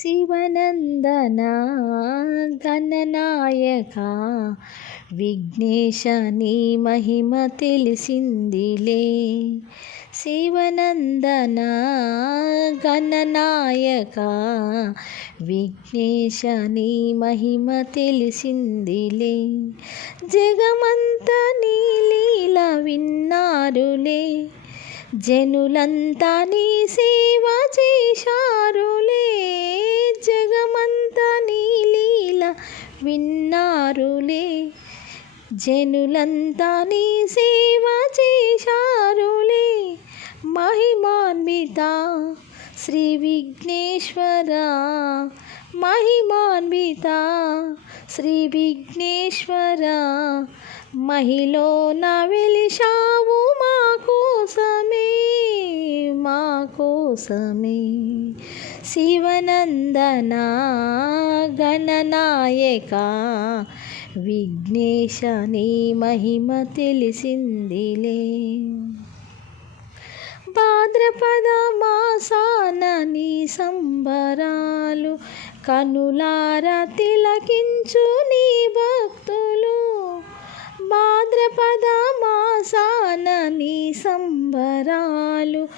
శివనందనా గణనాయకా విఘ్నేశ నీ మహిమ తెలిసిందిలే. శివనందనా గణనాయకా విఘ్నేశ నీ మహిమ తెలిసిందిలే. జగమంతా నీ లీల విన్నారులే, జనులంతా నీ సేవ చేశారులే. జగమంతా నీ లీల విన్నారులే, జనులంతా నీ సేవ చేశారులే. మహిమాన్విత శ్రీ విఘ్నేశ్వర, మహిమాన్విత శ్రీ విఘ్నేశ్వర, మహిలోన వెలిశావు మా కోసమే, మా కోసమే. శివనందనా గణనాయకా విఘ్నేశ నీ మహిమ తెలిసిందిలే. భాద్రపద మాసాన నీ సంబరాలు కనులారా తిలకించు నీ భక్తులు. భాద్రపద మాసాన నీ సంబరాలు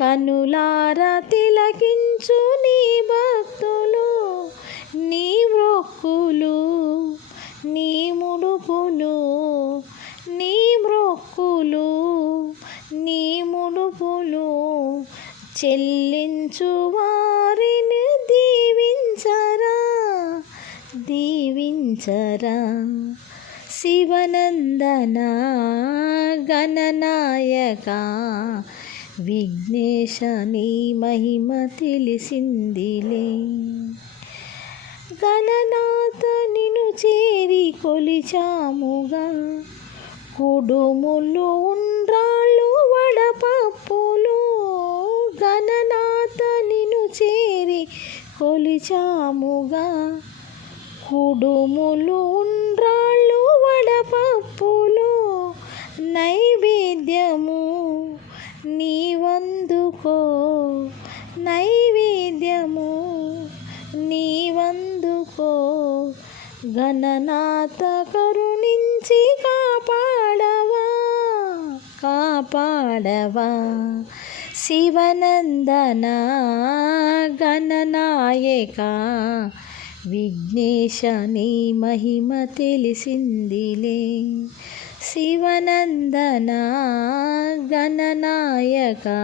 కనులారా తిలకించు నీ భక్తులు. నీ మొక్కులు నీ ముడుపులు, నీ మొక్కులు నీ ముడుపులు చెల్లించు వారిని దీవించరా, దీవించరా. శివనందనా గణనాయకా విఘ్నేశ నీ మహిమ తెలిసిందిలే. గణనాథ నిన్ను చేరి కొలిచాముగా, కుడుములు ఉండ్రాళ్ళు వడపప్పులు. గణనాథ నిన్ను చేరి కొలిచాముగా, కుడుములు ఉండ్రాళ్ళు వడపప్పులు. నైవేద్యము నీవందుకో, నైవేద్యము నీవందుకో. గణనాథ కరుణించి కాపాడవా, కాపాడవా. శివనందనా గణనాయకా విఘ్నేశ నీ మహిమ తెలిసిందిలే. శివనందనా గణనాయకా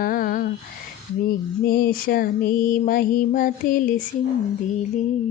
విఘ్నేశ నీ మహిమ తెలిసిందిలే.